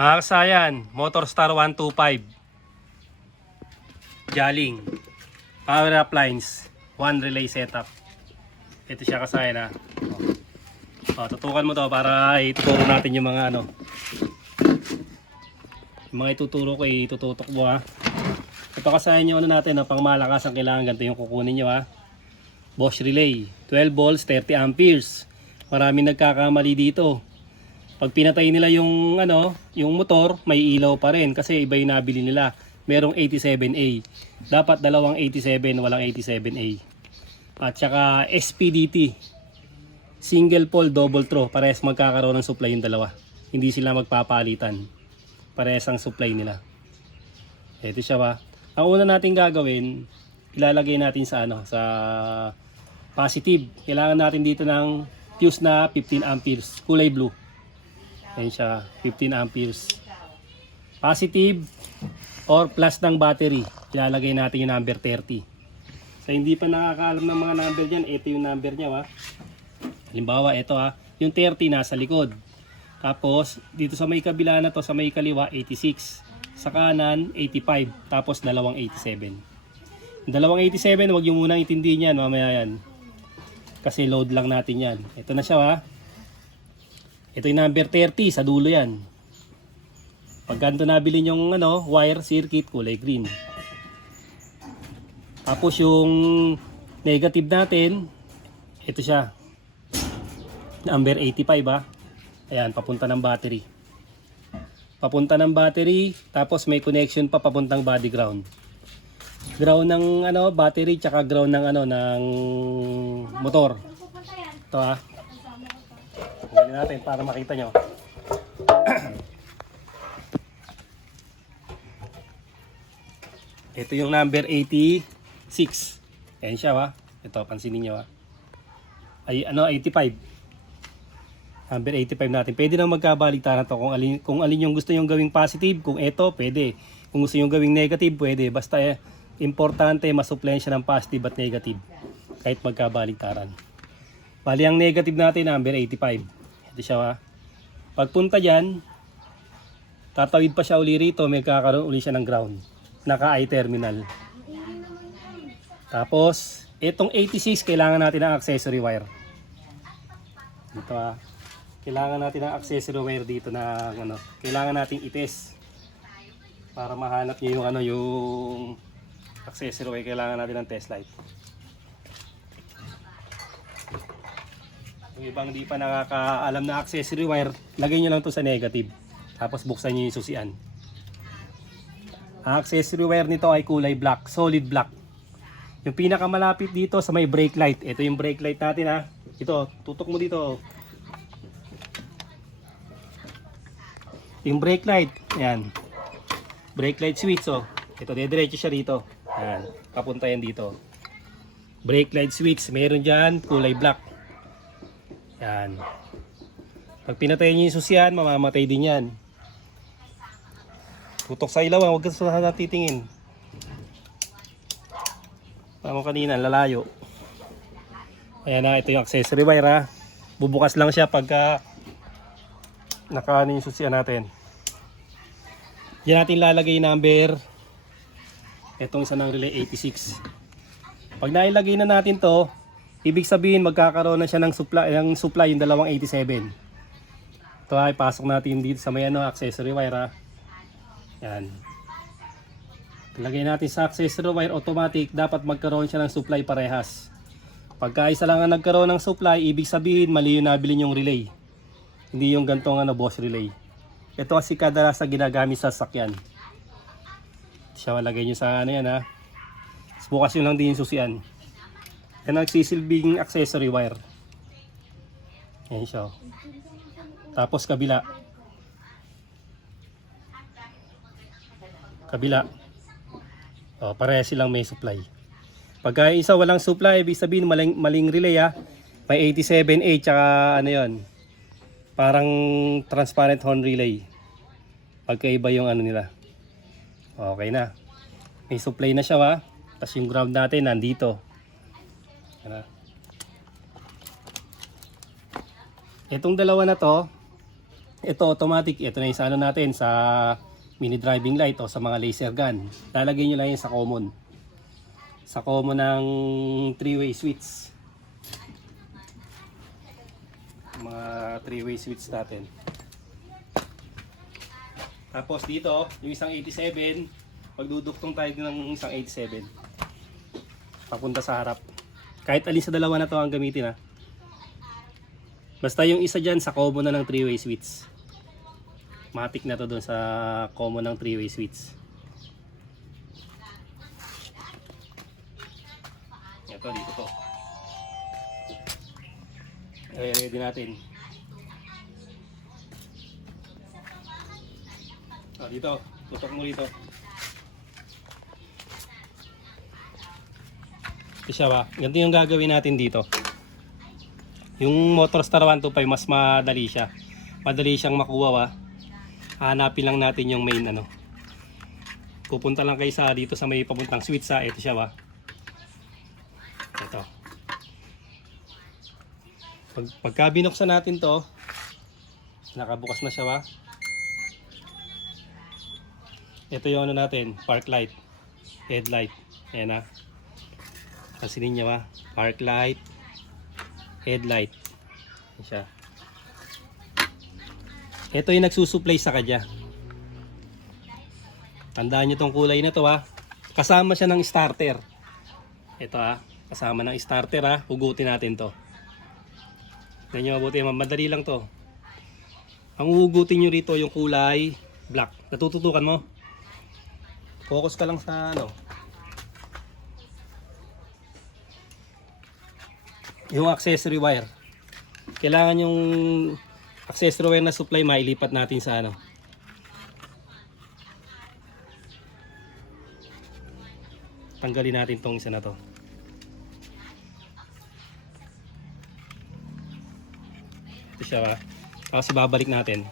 Mga kasayan, Motorstar 125 Jaling Power Appliance 1 relay setup. Ito siya kasayan ha. Tutukan mo to para ituturo natin yung mga yung mga ituturo ko, itututok mo ha. Ito kasayan yung natin na pang malakas ang kailangan, ganito yung kukunin nyo ha. Bosch relay 12 volts 30 amperes. Maraming nagkakamali dito. Pag pinatay nila yung yung motor, may ilaw pa rin kasi iba yung nabili nila. Merong 87A. Dapat dalawang 87, walang 87A. At saka SPDT. Single pole double throw. Parehas magkakaroon ng supply yung dalawa. Hindi sila magpapalitan. Parehas ang supply nila. Ito siya ba. Ang una natin gagawin, ilalagay natin sa sa positive. Kailangan natin dito ng fuse na 15 amperes, kulay blue. Ayan siya, 15 amperes. Positive or plus ng battery. Ilalagay natin yung number 30. Sa hindi pa nakakaalam ng mga number dyan, ito yung number niya. Halimbawa, ito yung 30 nasa likod. Tapos, dito sa may kabila na to, sa may kaliwa, 86. Sa kanan, 85. Tapos, dalawang 87. Yung dalawang 87, huwag yung munang itindihin yan, mamaya yan. Kasi load lang natin yan. Ito na siya Ito yung number 30, sa dulo yan. Pag ganito nabili yung wire circuit, kulay green. Tapos yung negative natin, ito siya. Number 85 Ayan, papunta ng battery. Papunta ng battery, tapos may connection pa papuntang body ground. Ground ng battery, tsaka ground ng ng motor. Ito Gawin natin para makita nyo. Ito yung number 86. Ayan siya Ito, pansinin nyo Ay, 85. Number 85 natin. Pwede na magkabaligtaran to kung alin yung gusto yung gawing positive. Kung ito, pwede. Kung gusto yung gawing negative, pwede. Basta importante, masupply siya ng positive at negative. Kahit magkabaligtaran. Bali, ang negative natin, number 85. Ito siya Pagpunta dyan, tatawid pa siya uli rito, may kakaroon uli siya ng ground. Naka-I-terminal. Tapos, itong 86, kailangan natin ng accessory wire. Dito Kailangan natin ng accessory wire dito na kailangan natin i-test. Para mahanap niyo yung yung accessory wire, kailangan natin ng test light. Yung ibang di pa nakakaalam na accessory wire, lagay nyo lang to sa negative. Tapos buksan nyo yung susian. Ang accessory wire nito ay kulay black, solid black. Yung pinakamalapit dito sa may brake light. Ito yung brake light natin Ito, tutok mo dito. Yung brake light, ayan. Brake light switch Ito, dediretso siya rito. Ayan, papunta yan dito. Brake light switch, meron dyan, kulay black. Yan. Pag pinatay niyo yung susian, mamamatay din yan. Tutok sa ilaw, huwag ka sa titingin. Tama kanina, lalayo. Ayan ito yung accessory wire Bubukas lang siya pagka nakaano yung susian natin. Diyan natin lalagay yung number. Itong isa ng relay 86. Pag nailagay na natin to, ibig sabihin magkakaroon na siya ng supply yung dalawang 87. Ito ipasok natin dito sa may accessory wire Yan. Lagay natin sa accessory wire, automatic dapat magkaroon siya ng supply parehas. Pagka isa lang ang nagkaroon ng supply, ibig sabihin mali yung nabili yung relay. Hindi yung gantong Bosch relay. Ito kasi kadalas na ginagamit sa sasakyan. Siya lagay nyo sa yan bukas yun lang din yung susian. Yan ang nagsisilbing accessory wire. Yan siya Tapos kabila. Pareha silang may supply. Pagka isa walang supply, ibig sabihin maling relay May 87A tsaka yon. Parang transparent horn relay. Pagkaiba yung nila. Okay na. May supply na siya Tapos yung ground natin nandito. Itong dalawa na to, Ito automatic, ito na yung sa ano natin, sa mini driving light o sa mga laser gun. Lalagay nyo lang yan sa common. Sa common ng 3-way switch. Mga 3-way switch natin. Tapos dito, yung isang 87, pagduduktong tayo ng isang 87. Papunta sa harap. Kahit alin sa dalawa na to ang gamitin ha. Basta yung isa dyan sa common na ng 3-way switch. Matic na to dun sa common ng 3-way switch. Ito, dito to. Ready natin. Dito, tutok mo dito. Ito siya ba? Ganito yung gagawin natin dito. Yung Motorstar 125 mas madali siya. Madali siyang makuha ba? Hanapin lang natin yung main ano. Pupunta lang kayo sa dito sa may papuntang switch sa ito siya ba? Ito. Pagka binuksan natin to, nakabukas na siya ba? Ito yung ano natin, park light, headlight. Ayan na. Kasinin niya ba? Park light, headlight. Ayan siya. Ito yung nagsusupply sa kanya. Tandaan nyo tong kulay na to ha. Kasama siya ng starter. Ito ha. Kasama ng starter ha. Hugutin natin to. Tignan nyo mabuti. Madali lang to. Ang hugutin nyo rito yung kulay black. Natututukan mo. Focus ka lang sa ano. Yung accessory wire. Kailangan yung accessory wire na supply mailipat natin sa ano. Tanggalin natin tong isa na to. Ito siya ba? Tapos ibabalik natin.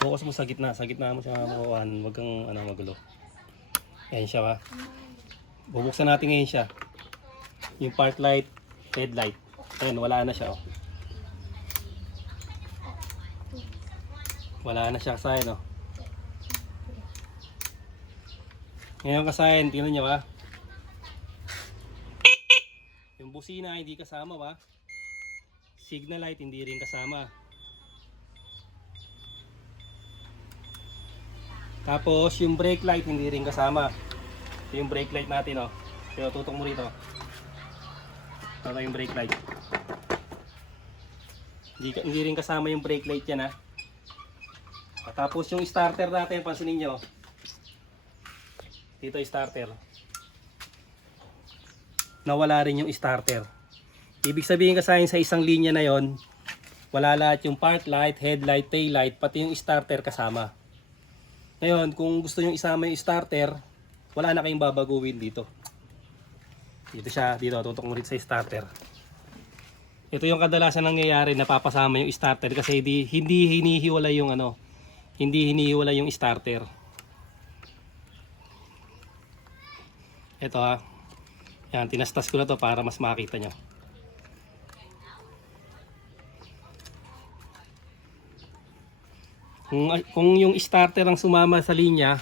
Focus mo sa gitna mo siya makuhaan, wag kang ano magulo. Ayan siya ba? Bubuksan natin ngayon siya. Yung park light, headlight. Ayan, wala na siya oh. Wala na siya kasayan oh. Ngayon kasayan, tingnan niyo ba? Yung busina hindi kasama ba? Signal light hindi rin kasama. Tapos yung brake light hindi rin kasama. Ito yung brake light natin oh. Pero tutok mo rito. Ito yung brake light. Hindi rin kasama yung brake light yan ha. Tapos yung starter natin, pansinin nyo. Dito yung starter. Nawala rin yung starter. Ibig sabihin kasi sa isang linya na yon, wala lahat yung park light, headlight, tail light, pati yung starter kasama. Ngayon, kung gusto nyo isama yung starter, wala na kayong babaguhin dito. Dito siya, dito, tutok mo rin sa starter. Ito yung kadalasan nangyayari, napapasama yung starter kasi hindi hinihiwalay yung ano, hindi hinihiwalay yung starter. Ito ha. Yan, tinastas ko na to para mas makita nyo. Kung yung starter ang sumama sa linya,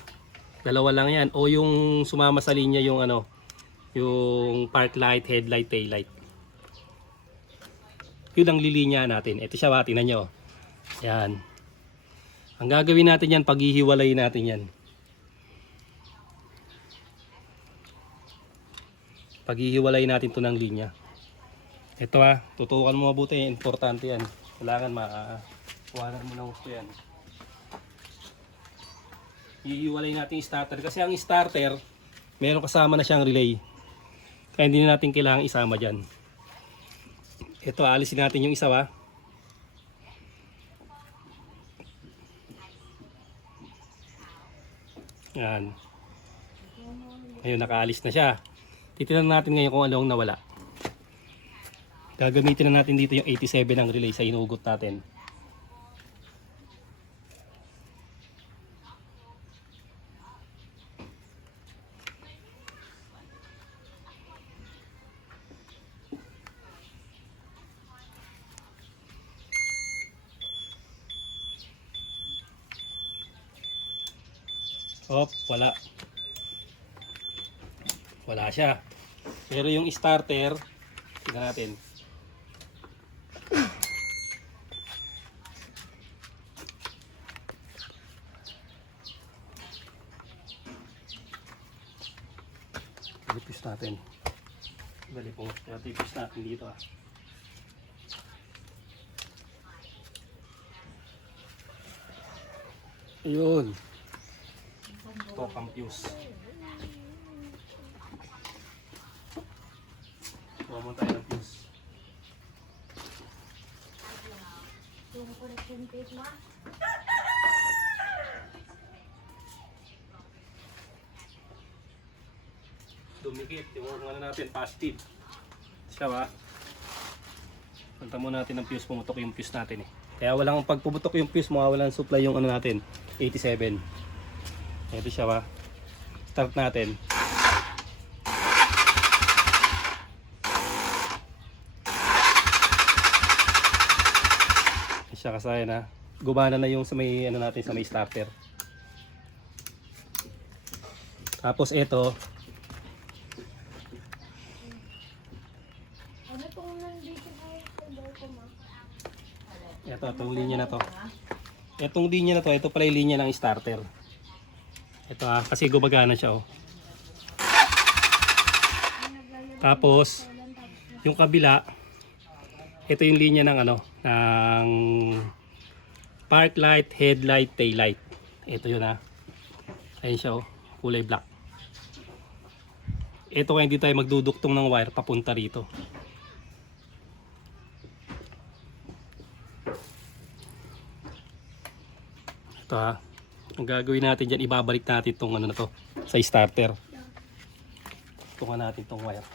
dalawa lang yan. O yung sumama sa linya yung ano, yung park light, headlight, tail light. Yun ang lilinya natin. Ito siya ba, tingnan nyo. Yan. Ang gagawin natin yan, paghihiwalay natin yan. Paghihiwalay natin to ng linya. Ito ha, tutukan mo mabuti. Importante yan. Kailangan makakuhanan mo ng gusto yan. Hihiwalay natin yung starter. Kasi ang starter, meron kasama na siyang relay. Kaya hindi na natin kailangang isama dyan. Ito, alisin natin yung isa ha. Yan. Ayun, nakaalis na siya. Titignan natin ngayon kung ano ang nawala. Gagamitin na natin dito yung 87 ng relay sa inugot natin. Hop, wala. Wala siya. Pero yung starter, tingnan natin. Ipis natin. Bali po, ipis natin dito ah. Ayun. Ito pang fuse. Kuha mo tayo ng fuse. Dumikit yung ano natin, positive. Siya ba? Punta mo natin ng fuse, pumutok yung fuse natin eh. Kaya walang pag pumutok yung fuse, mawawalan supply yung ano natin, 87. Ito siya ba? Start natin. Siya kasaya na. Gumana na yung sa may ano natin, sa may starter. Tapos ito, itong linya na to. Itong linya na to, ito pala yung linya ng starter. Ito kasi gumagana siya oh. Tapos yung kabila, ito yung linya ng ano, ng park light, headlight, tail light. Ito yun Ayun siya oh, kulay black. Ito kaya hindi tayo magduduktong ng wire papunta rito. Ito ang gagawin natin dyan, ibabalik natin itong ano na to sa starter. Tungan natin itong wire.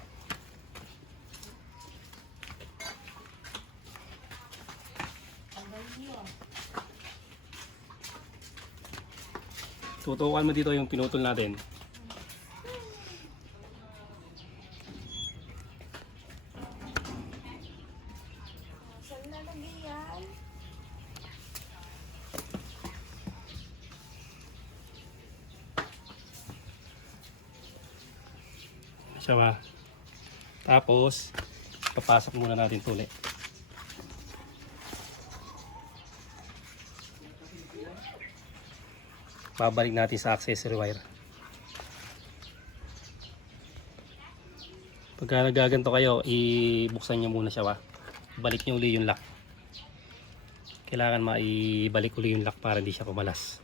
Tutukan mo dito yung pinutol natin. Siya ba? Tapos papasok muna natin tuli. Babalik natin sa accessory wire. Pagka nagaganto kayo, ibuksan nyo muna siya ba? Balik nyo uli yung lock. Kailangan maibalik uli yung lock para hindi siya pumalas.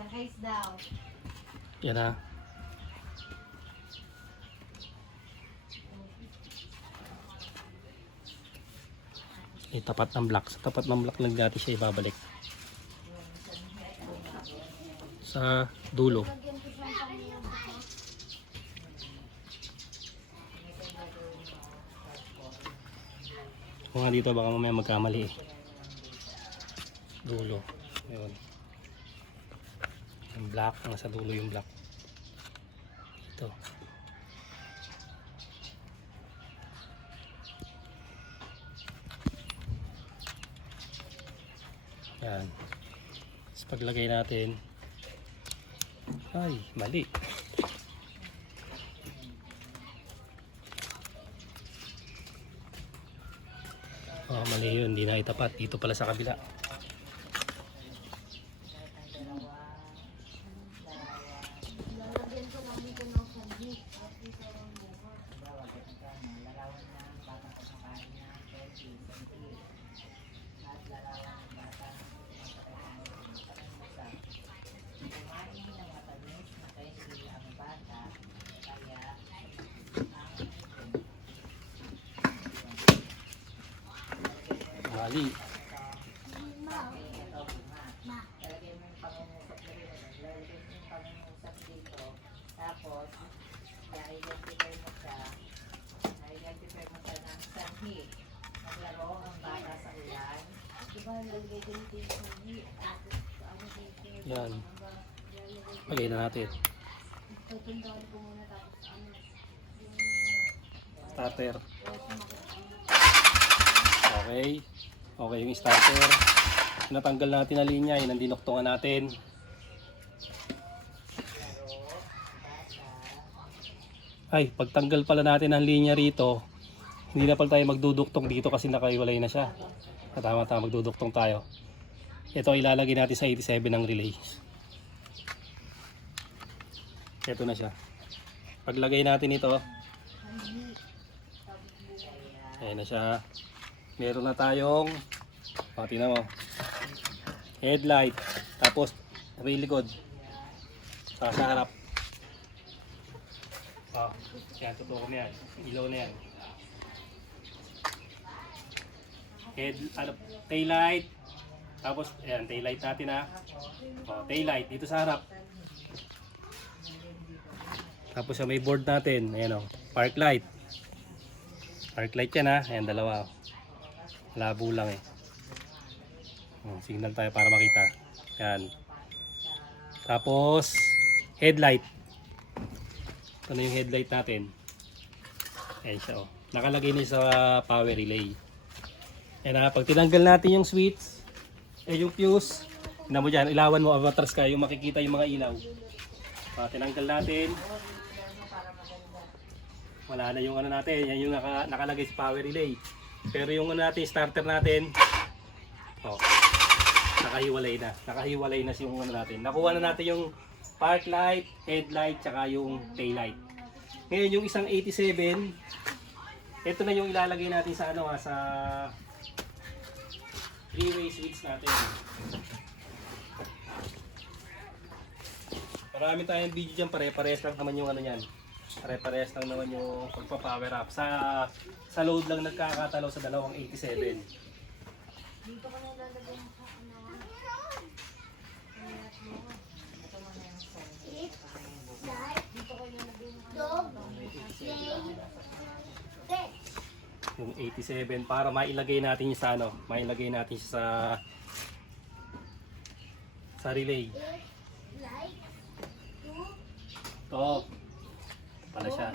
Isang case daw. Yan tapat ng block. Sa tapat ng block lang natin siya ibabalik. Sa dulo. Kung nga dito baka mamaya magkamali eh. Dulo. Ayun. Yung black, nasa dulo yung black. Ito. Yan. Tapos paglagay natin, ay, mali. Oh, mali yun, hindi na itapat. Dito pala sa kabila. Mali. Yan. Lagay na natin. Starter. Okay. Okay yung starter. Natanggal natin na linya. Yan ang dinuktungan natin. Ay, pagtanggal pala natin ang linya rito, hindi na pala tayo magduduktong dito kasi nakaiwalay na siya. Tama-tama magduduktong tayo. Ito ilalagay natin sa 87 ng relay. Ito na siya. Paglagay natin ito, ayan na siya. Meron na tayong, tingnan mo, headlight, tapos rail likod, saka sa harap. Yan, totoo na yan. Ilaw na yan. Taillight. Tapos, ayan, taillight natin ha. Taillight dito sa harap. Tapos may board natin. Ayan o, park light. Park light yan ha. Ayan, dalawa. Labo lang eh. Signal tayo para makita. Ayan. Tapos, headlight. Ito na yung headlight natin. Ayan siya o. Nakalagay na sa power relay. Ayan na, pag tinanggal natin yung switch, yung fuse, tingnan mo dyan, ilawan mo, avatars ka, yung makikita yung mga ilaw. Tinanggal natin. Wala na yung ano natin, yan yung nakalagay sa power relay. Pero yung ano natin, starter natin, nakahiwalay na. Nakahiwalay na yung ano natin. Nakuha na natin yung park light, headlight, tsaka yung tail light. Ngayon yung isang 87, ito na yung ilalagay natin sa ano sa three-way switch natin. Marami tayong video dyan, pare-pares lang naman yung ano yan. Pare-pares lang naman yung pagpa-power up. Sa load lang nagkakatalo sa dalawang 87. Dito ka na lalagay mo sa yung 87 para mailagay natin sa ano, mailagay natin sa relay. Ito pala siya.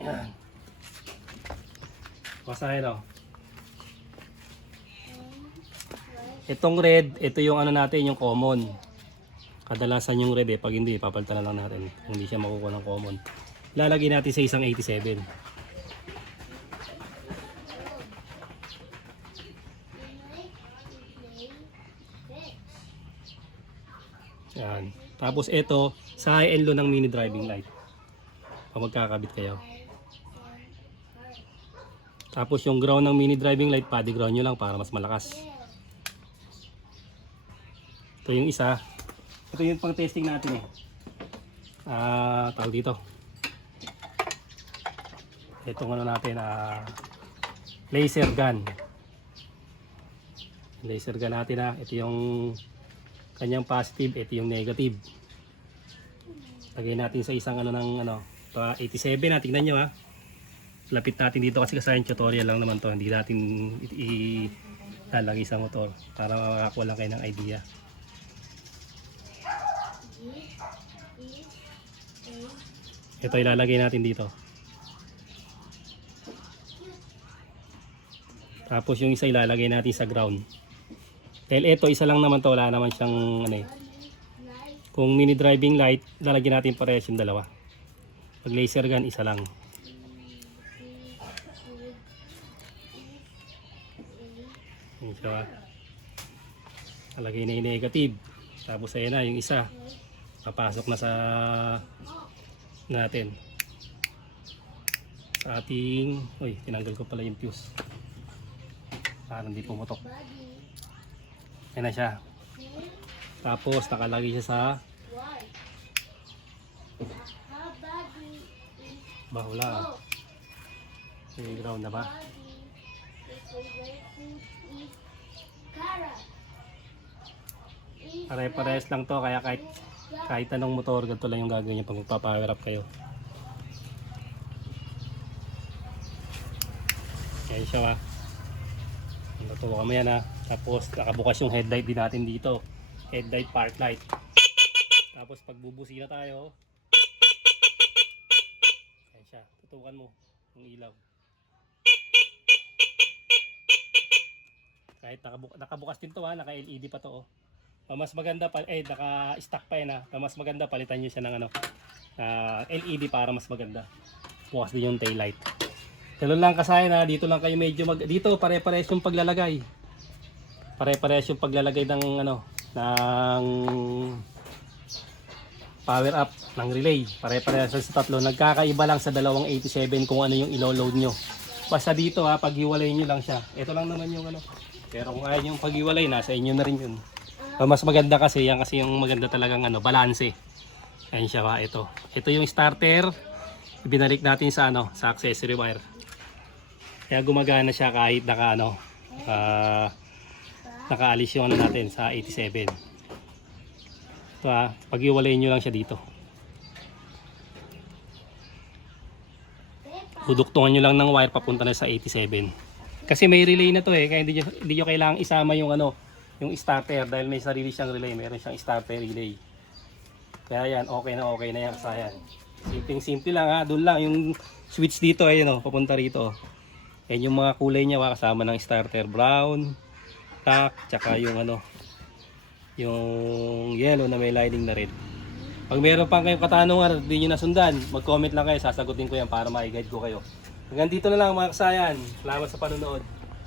Yan. Basahin o. Itong red, ito yung ano natin, yung common. Kadalasan yung red pag hindi, papalitan na lang natin. Kung hindi siya makukuha ng common. Lalagay natin sa isang 87. Yan. Tapos ito, sa high and low ng mini driving light. Pag magkakabit kayo. Tapos yung ground ng mini driving light, padi ground nyo lang para mas malakas. Ito yung isa. Ito yung pang testing natin tawag dito. Itong ano natin, laser gun. Laser gun natin ito yung kanyang positive, ito yung negative. Lagay natin sa isang ano ng ano, 87 tingnan nyo Lapit natin dito kasi kasayang tutorial lang naman to. Hindi natin ilalagay sa motor para makakuha lang kayo ng idea. Ito ilalagay natin dito. Tapos yung isa ilalagay natin sa ground. Dahil ito isa lang naman to, wala naman siyang ano Kung mini driving light, lalagyan natin parehas yung dalawa. Pag laser gun, isa lang. Yung isa, lalagay na yung negative. Tapos ayan na yung isa. Papasok na sa natin sa ating tinanggal ko pala yung fuse para hindi pumutok. Ayan na siya. Tapos nakalagay siya sa bahula. Yung ground na ba? Pare-pares lang to kaya kahit Kahit anong motor, ganito lang yung gagawin niya pag magpa-power up kayo. Ayan siya ha. Natutuwa mo yan ha. Tapos nakabukas yung headlight din natin dito. Headlight, park light. Tapos pag bubusina tayo, ayan siya. Tutukan mo yung ilaw. Kahit nakabukas din to ha. Naka-LED pa to oh. Mas maganda pa, naka-stack pa yan ha. Mas maganda, palitan nyo siya ng LED para mas maganda. Bukas din yung taillight. Ganun lang kasayan ha, dito lang kayo medyo dito pare-pares yung paglalagay. Pare-pares yung paglalagay ng ng power up ng relay. Pare-pares sa tatlo. Nagkakaiba lang sa 287 kung ano yung ilo-load nyo. Basta dito ha, paghiwalay nyo lang siya. Ito lang naman yung Pero kung ayaw yung paghiwalay, nasa inyo na rin yun. Mas maganda kasi, yan kasi yung maganda talagang balanse. Ayun siya ha, ito. Ito yung starter. Ibinalik natin sa sa accessory wire. Kaya gumagana siya kahit nakaalis yung natin sa 87. Ito ha, pag-iwalayin nyo lang siya dito. Duduktungan nyo lang ng wire papunta na sa 87. Kasi may relay na to kaya hindi nyo kailangang isama yung yung starter dahil may sarili siyang relay, meron siyang starter relay. Kaya yan, okay na yan kasayan. Simple lang ha, doon lang yung switch dito papunta rito. Yan yung mga kulay niya kasama ng starter, brown, black, tsaka yung yung yellow na may lining na red. Pag meron pang kayong katanungan at hindi nyo nasundan, mag-comment lang kayo, sasagutin ko yan para ma-guide ko kayo. Hanggang dito na lang mga kasayan. Salamat sa panonood.